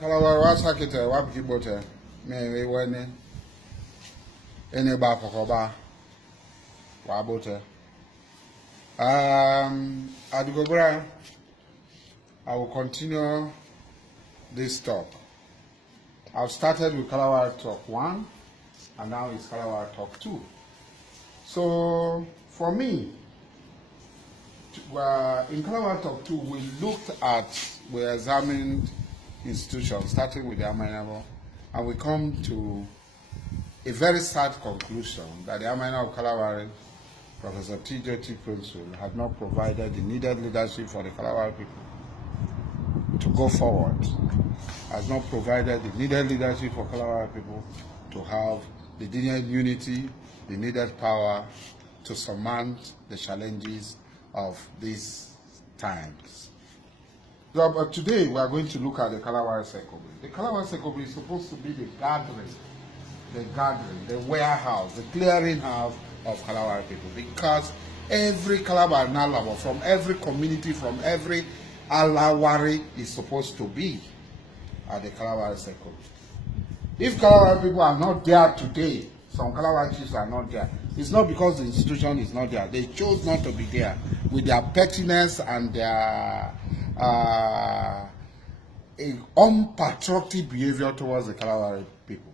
Kalabari wasakite wapikibote me wene ene ba kokoba wabote. Adigobra, I will continue this talk. I've started with Kalabari Talk 1 and now it's Kalabari Talk 2. So for me, in Kalabari Talk 2 we examined institutions, starting with the Amainabo, and we come to a very sad conclusion that the Amaina of Kalabari, Professor T.J.T. Prince, had not provided the needed leadership for the Kalabari people to go forward, has not provided the needed leadership for Kalabari people to have the needed unity, the needed power to surmount the challenges of these times. So, but today we are going to look at the Kalabari Kobiri. The Kalabari Kobiri is supposed to be the gathering, the warehouse, the clearinghouse of Kalabari people, because every Kalabari Nalabo, from every community, from every Alawari is supposed to be at the Kalabari Kobiri. If Kalabari people are not there today, some Kalabari chiefs are not there, it's not because the institution is not there. They chose not to be there with their pettiness and their unpatriotic behavior towards the Kalabari people,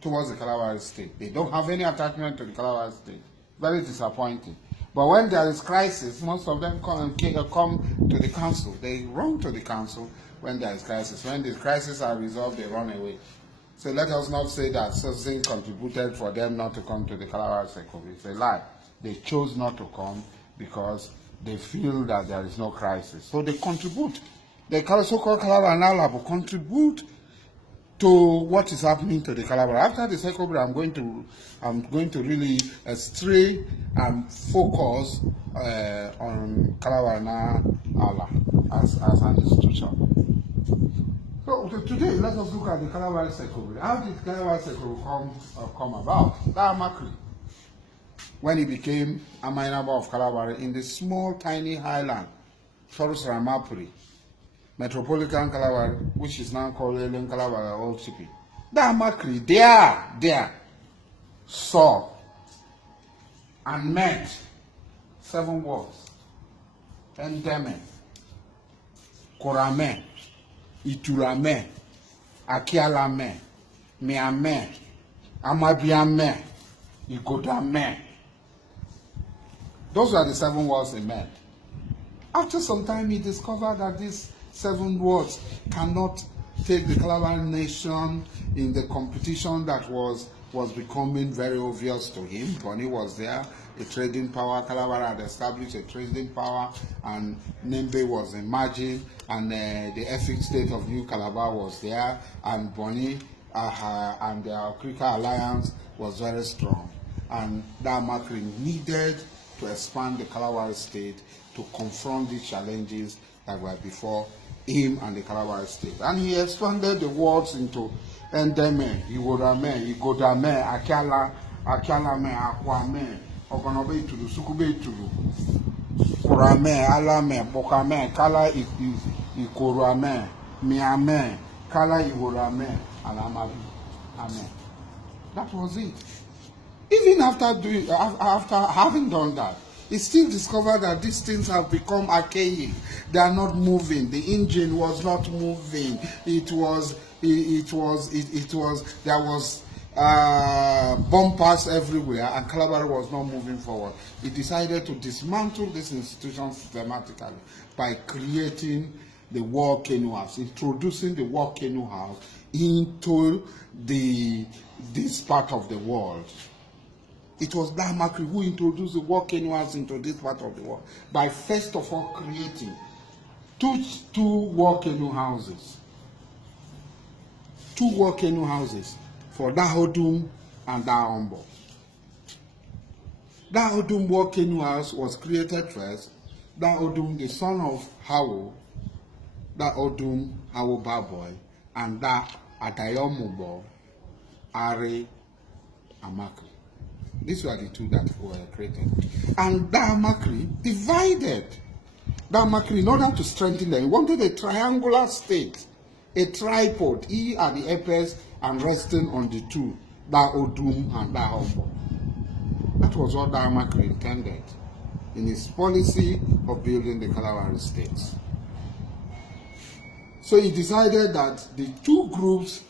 towards the Kalabari state. They don't have any attachment to the Kalabari state. Very disappointing. But when there is crisis, most of them come to the council. They run to the council when there is crisis. When the crises are resolved, they run away. So let us not say that something contributed for them not to come to the Kalabari Kobiri. It's a lie. They chose not to come because they feel that there is no crisis. So they contribute. The so-called Kalabari Nalabo contribute to what is happening to the Kalabari. After the Kobiri, I'm going to really stray and focus on Kalabari Nala as an institution. So today, let us look at the Kalabari Kobiri. How did Kalabari Kobiri come about? Damakri, when he became a Amainaba of Kalabari in the small, tiny highland, Torus Ramapuri, Metropolitan Kalabari, which is now called Elen Kalabari Old Chipi. Damakri, there, saw and met 7 words: Endeme, Korame, Iturame, Akialame, Miame, Amabiame, Igodame. Those were the 7 words he meant. After some time, he discovered that these 7 words cannot take the Kalabari nation in the competition that was becoming very obvious to him. Bonny was there, a trading power. Kalabari had established a trading power, and Nembe was emerging, and the ethnic state of New Calabar was there, and Bonny and the Okrika alliance was very strong. And Damakri needed to expand the Kalabari state to confront these challenges that were before him and the Kalabari state. And he expanded the words into Endeme, Iworame, Igodame, Akialame, Akwame, Ogonobe Itulu, Sukube Itulu, Kurame, Alame, Bokame, Kala Ikorame, Miame, Kala Iworame, and Amabi. Amen. That was it. Even after having done that, he still discovered that these things have become archaic. They are not moving. The engine was not moving. There was bumpers everywhere, and Kalabari was not moving forward. He decided to dismantle this institution systematically by creating the war canoe house, introducing the war canoe house into this part of the world. It was Damakri who introduced the war canoe house into this part of the world by first of all creating two war canoe houses. 2 war canoe houses for Dahodum and Daombo. Dahodum war canoe house was created first. Dahodum, the son of Hawo, Dahodum Hawo Baboy, and Da Adayomubo Are Amakri. These were the 2 that were created. And Damakri divided Damakri in order to strengthen them. He wanted a triangular state a tripod, he and the apex, and resting on the two, that Odum and that Humble. That was what Damakri intended in his policy of building the Kalabari states. So he decided that the two groups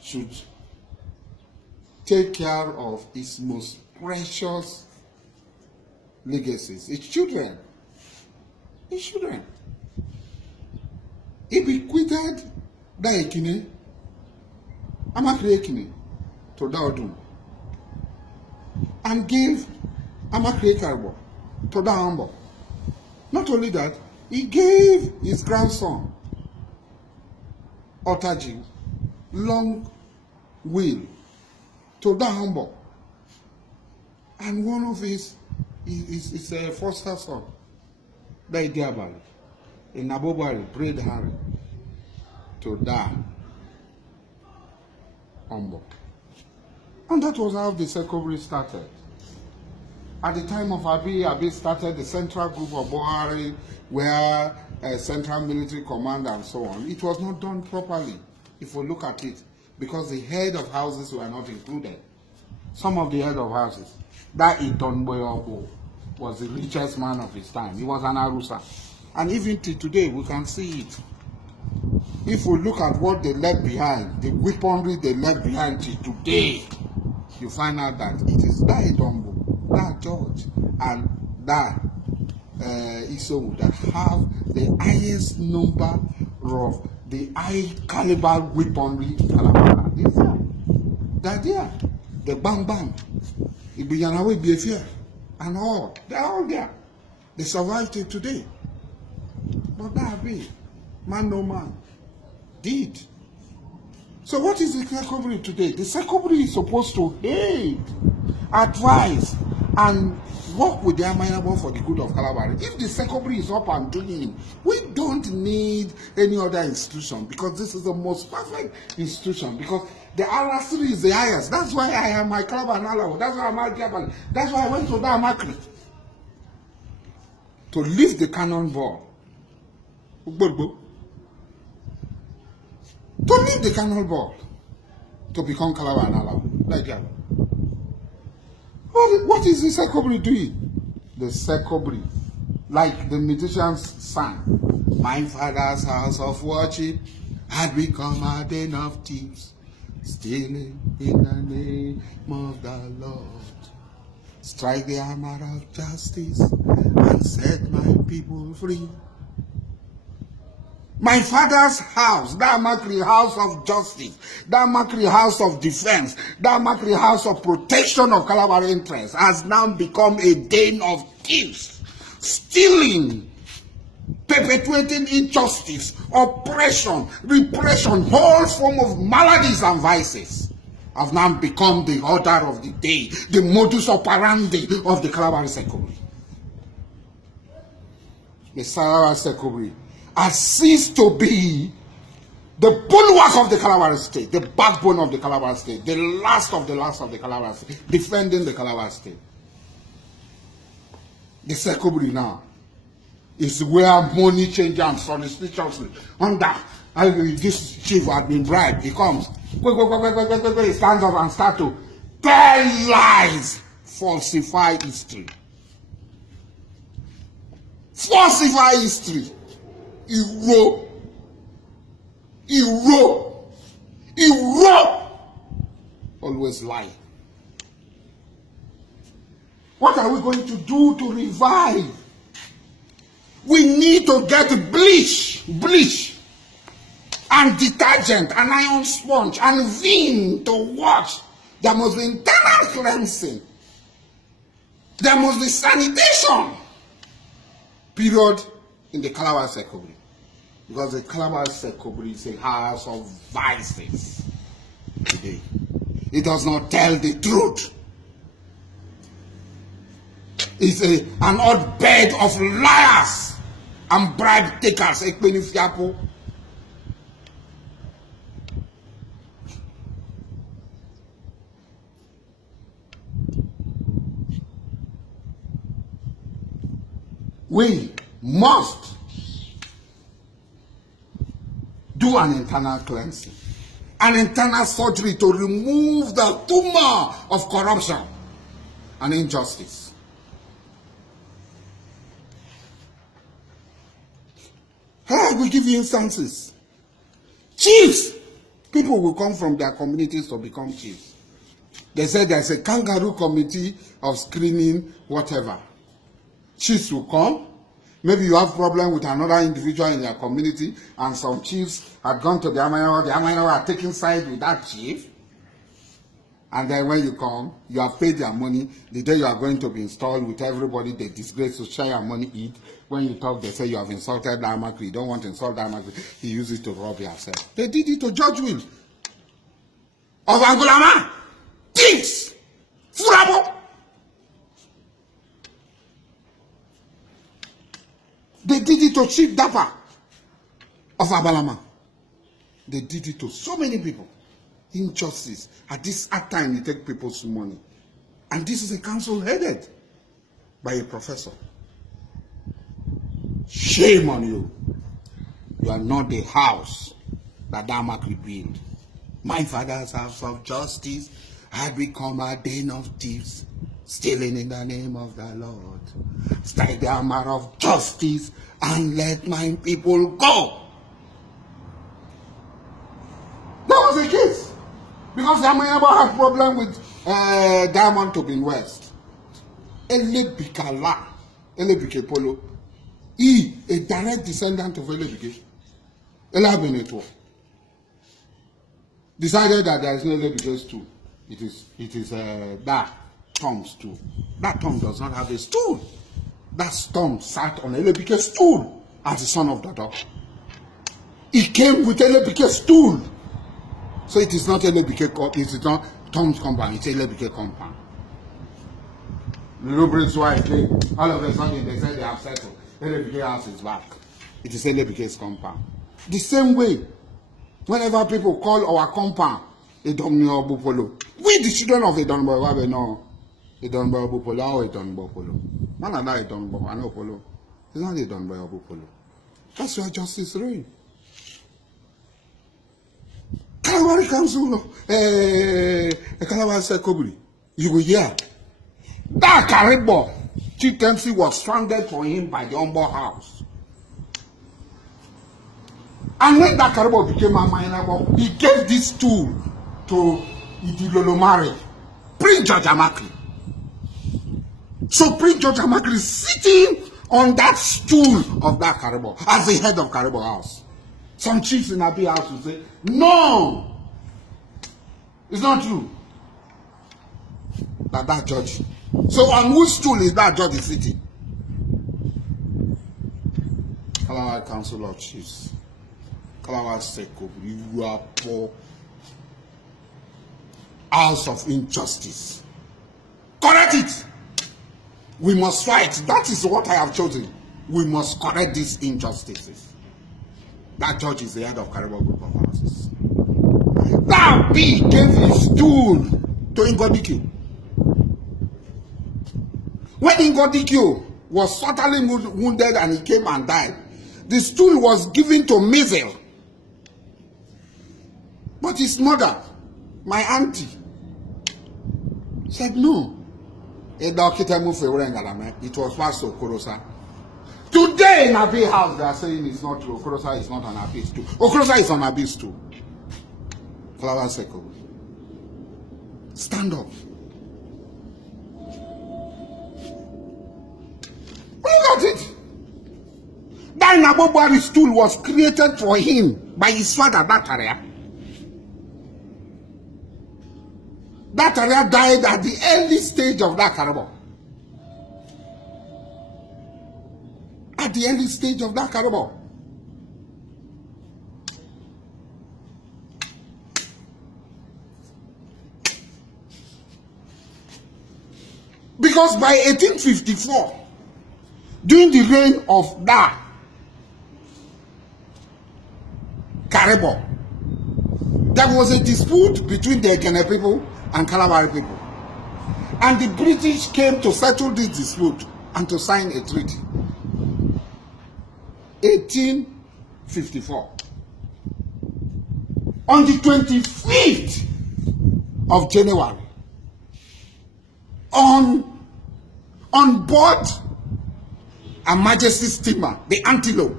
should take care of his most precious legacies, his children. His children. He bequeathed Daekine, Amakri Ekine, to Daudum, and gave Amakri Karbo to Dahambo. Not only that, he gave his grandson, Otaji, long will to Dahambo, and one of his foster son, Daidiabali, in Nabobari, Braid Harry, to Dahambo. And that was how the Kobiri started. At the time of Abi started the central group of Buhari, where central military command and so on. It was not done properly, if we look at it, because the head of houses were not included. Some of the head of houses, that Itonboyobo was the richest man of his time. He was an Arusa. And even till today, we can see it. If we look at what they left behind, the weaponry they left behind till today, you find out that it is that Itombo, that George, and that Isowu that have the highest number of the high caliber weaponry in Kalabari. They're there. The Bang Bang, Ibiyanawe Biafra, and all. They're all there. They survived till today. But that be, man no man, did. So what is the Kobiri today? The Kobiri is supposed to aid, advise, and work with the Amayabo for the good of Kalabari. If the Kobiri is up and doing, we don't need any other institution, because this is the most perfect institution, because the Asari is the highest. That's why I am my Kalabari Alawo. That's why I'm Jabal. That's why I went to Damakri to lift the cannonball. To leave the cannonball to become Kalabari Alawo. Like that. What is the Kobiri doing? The Kobiri, like the musicians sang, my father's house of worship had become a den of thieves, stealing in the name of the Lord. Strike the hammer of justice and set my people free. My father's house, that Makri house of justice, that Makri house of defense, that Makri house of protection of Kalabari interests, has now become a den of thieves, stealing, perpetuating injustice, oppression, repression, whole form of maladies and vices have now become the order of the day, the modus operandi of the Kalabari Kobiri. The Kalabari Kobiri has ceased to be the bulwark of the Kalabari state, the backbone of the Kalabari state, the last of the Kalabari state, defending the Kalabari state. The Kobiri now is where money changer and solicitously under this chief had been bribed. He comes, he stands up and starts to tell lies, falsify history. Falsify history. He wrote, always lie. What are we going to do to revive? We need to get bleach, and detergent, and iron sponge, and vim to wash. There must be internal cleansing. There must be sanitation. Period. In the Kalabari Kobiri. Because the Kalabari Kobiri is a house of vices today. It does not tell the truth. It's an odd bed of liars and bribe takers. We must do an internal cleansing, an internal surgery to remove the tumor of corruption and injustice. I will give you instances. Chiefs, people will come from their communities to become chiefs. They said there's a kangaroo committee of screening, whatever. Chiefs will come. Maybe you have problem with another individual in your community, and some chiefs had gone to the Amanawa are taking side with that chief. And then when you come, you have paid their money. The day you are going to be installed with everybody, they disgrace to share your money, eat. When you talk, they say you have insulted Damakri. You don't want to insult Damakri. He uses it to rob yourself. They did it to George Will of Angolama. Things! Furabo! They did it to Chief Dapa of Abalama. They did it to so many people. Injustice. At time, you take people's money. And this is a council headed by a professor. Shame on you. You are not the house that Damakri built. My father's house of justice had become a den of thieves, stealing in the name of the Lord. Strike the hammer of justice and let my people go. That was the case. Because the Amayaba had problem with Diamond to be West. Elebikala, Elebike Polo. He, a direct descendant of Elebike, Elabeneto, decided that there is no Elebike stool. It is that Tom's stool. That Tom does not have a stool. That Tom sat on Elebike's stool as the son of Dodo. He came with Elebike's stool. So it is not Elebike, it is not Tom's compound, it's Elebike compound. The Rubrics wife came, all of a sudden they said they have settled. Elebike house is back. It is Elebike's compound. The same way, whenever people call our compound Edomnio Bupolo, we the children of Edonbo, we know Edonbo Bupolo or Edonbo Polo. Man, I know Edonbo, I know Polo. It's not Edonbo Bupolo. That's where justice reigns. Kalabari Council, Kalabari said Kobiri. You will hear. That Karibo chieftaincy was stranded for him by the Umbo House. And when that Karibo became a minor, he gave this tool to Idilolomare, Prince George Amakri. So Prince George Amakri is sitting on that stool of that Karibo as the head of Karibo House. Some chiefs in Abi House will say, no, it's not true. That judge. So on which stool is that judge sitting? Kalabari Council of Chiefs. Kalabari Seko, you are poor. House of injustice. Correct it. We must fight. That is what I have chosen. We must correct these injustices. That judge is the head of Caribou Group of Houses. That B gave his stool to Ngodikyo. When Ngodikyo was fatally wounded and he came and died, the stool was given to Mizel. But his mother, my auntie, said no. It was Pastor Okorosa. Today in Abi House, they are saying it's not true. Okorosa is not on Abi's stool. Okorosa is on Abi's stool. Flower Seko. Stand up. Look at it. That Nabobwari stool was created for him by his father, that area. That area died at the early stage of that Caribou. At the early stage of that Caribou. Because by 1854, during the reign of that Caribou, there was a dispute between the Ekene people and Kalabari people. And the British came to settle this dispute and to sign a treaty. 1854. On the 25th of January, on board Her Majesty steamer, the Antelope,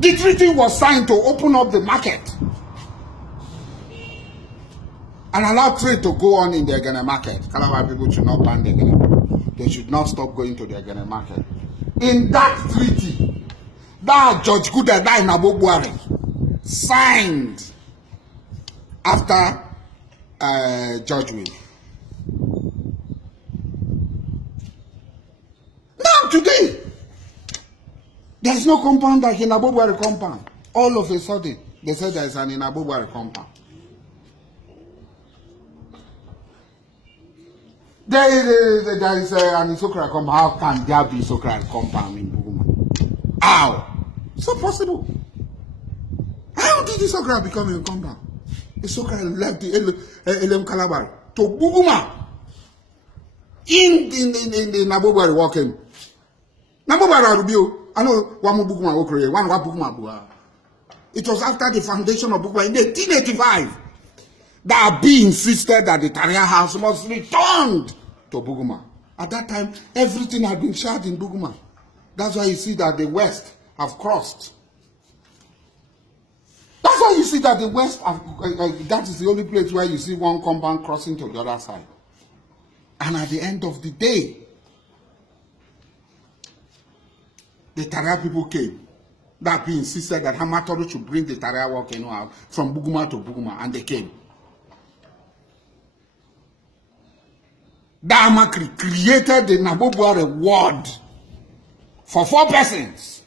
the treaty was signed to open up the market and allow trade to go on in the Egene market. Kalabari people should not ban the Egene. They should not stop going to the Egene market. In that treaty, that George Kuda, that Nabo Buhari, signed after George Will. Now today, there's no compound like in Nabo Buhari compound. All of a sudden, they said there's an in Nabo Buhari compound. There is an Isokra compound. How can there be Isokra compound in Buguma? How? It's not possible. How did Isokra become a compound? Isokra left the Elem Kalabari to Buguma in the Nabo Buhari walking. Nabo Buhari Rubio, I know one Buguma Okre, one Buguma Bua. It was after the foundation of Buguma in 1885 that Abi insisted that the Taria house must return to Buguma. At that time, everything had been shared in Buguma. That's why you see that the West have crossed. That's why you see that the West have, that is the only place where you see one compound crossing to the other side. And at the end of the day, the Taria people came. That Abi insisted that Hamatoro should bring the Taria volcano out from Buguma to Buguma, and they came. Damakri created the Nabo Buhari ward for 4 persons.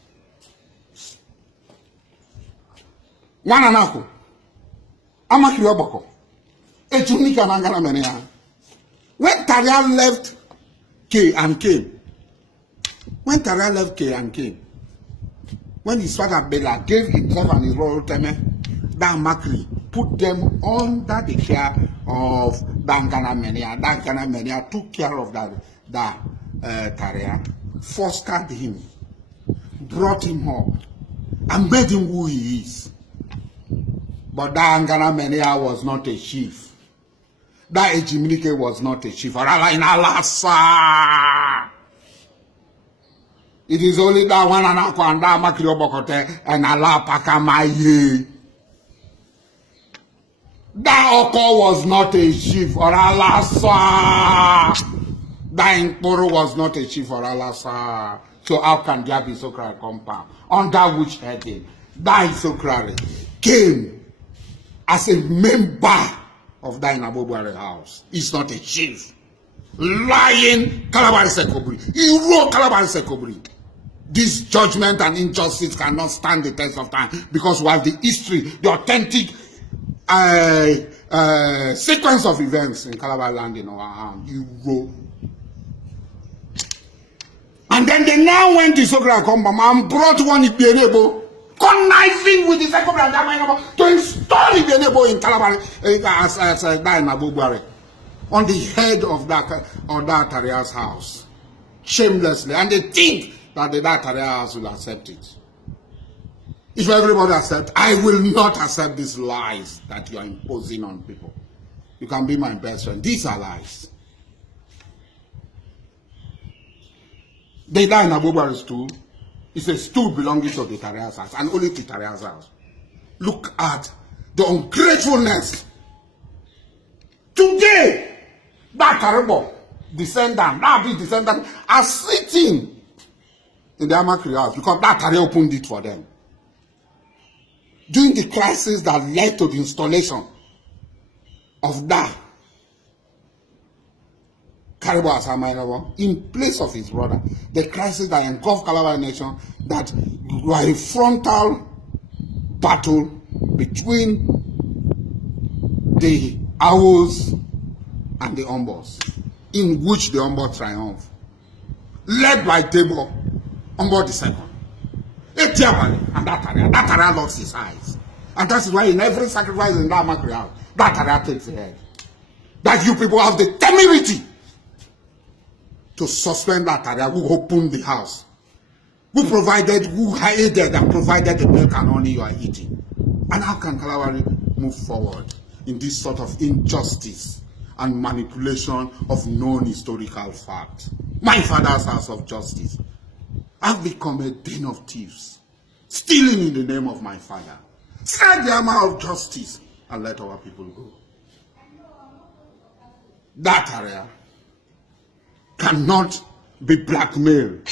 One anako, Amakri Oboko, Echunika Nangana Menia. When Taria left K and came, when his father Bela gave himself and his royal temple, Damakri put them under the care of Dangana Menia. Dangana Menia took care of that Taria, fostered him, brought him up, and made him who he is. But Dangana Menia was not a chief. That Ejiminike was not a chief. In Alasa. It is only that one and that Makrio Bokote and Allah Pakamaye. That Oko was not a chief or Alasa. That Inkporo was not a chief or Alasa. So how can there be Isokra compound? Under which heading? That Isokra came as a member of that Nabo Buhari house. He's not a chief. Lying Kalabari Sekobri. He wrote Kalabari Sekobri. This judgment and injustice cannot stand the test of time because we have the history, the authentic sequence of events in Kalabari land in our hand. You wrote. And then they now went to Isokra compound and brought one Ibenebo, conniving with the second to install Ibenebo in Kalabari as Nabo Buhari on the head of that Taria's house, shamelessly. And they think that the Taria house will accept it. If everybody accepts, I will not accept these lies that you are imposing on people. You can be my best friend. These are lies. They die in Nabo Buhari's stool. It's a stool belonging to the Taria's house, and only to Taria's house. Look at the ungratefulness. Today, that terrible descendant, that big descendant, are sitting in the Amakri house because that Taria opened it for them. During the crisis that led to the installation of that Karibo Asamairawa in place of his brother, the crisis that engulfed Kalabari nation, that was a frontal battle between the Awos and the Ombos, in which the Ombo triumphed, led by Debo, Ombo the second. And that Taria lost his eyes. And that's why in every sacrifice in that Makri house, that Taria takes the head. That you people have the temerity to suspend that Taria who opened the house who aided and provided the milk and honey you are eating? And how can Kalabari move forward in this sort of injustice and manipulation of known historical fact? My father's house of justice have become a den of thieves, stealing in the name of my father. Set the hammer of justice and let our people go. That area cannot be blackmailed,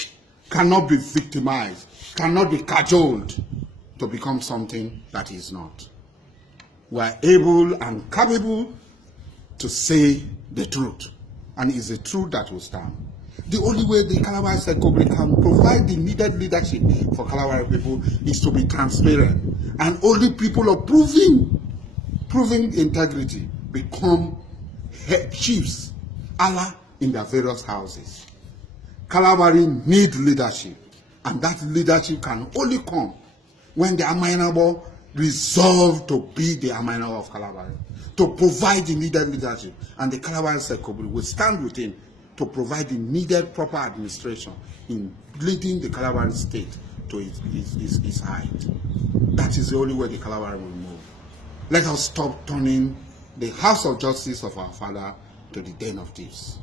cannot be victimized, cannot be cajoled to become something that is not. We are able and capable to say the truth, and it's the truth that will stand. The only way the Kalabari State Kobiri can provide the needed leadership for Kalabari people is to be transparent, and only people of proving integrity become head chiefs, Allah in their various houses. Kalabari need leadership, and that leadership can only come when the Amainabo resolve to be the Amainabo of Kalabari, to provide the needed leadership, and the Kalabari State Kobiri will stand with him to provide the needed proper administration in leading the Kalabari state to its height. That is the only way the Kalabari will move. Let us stop turning the house of justice of our father to the den of thieves.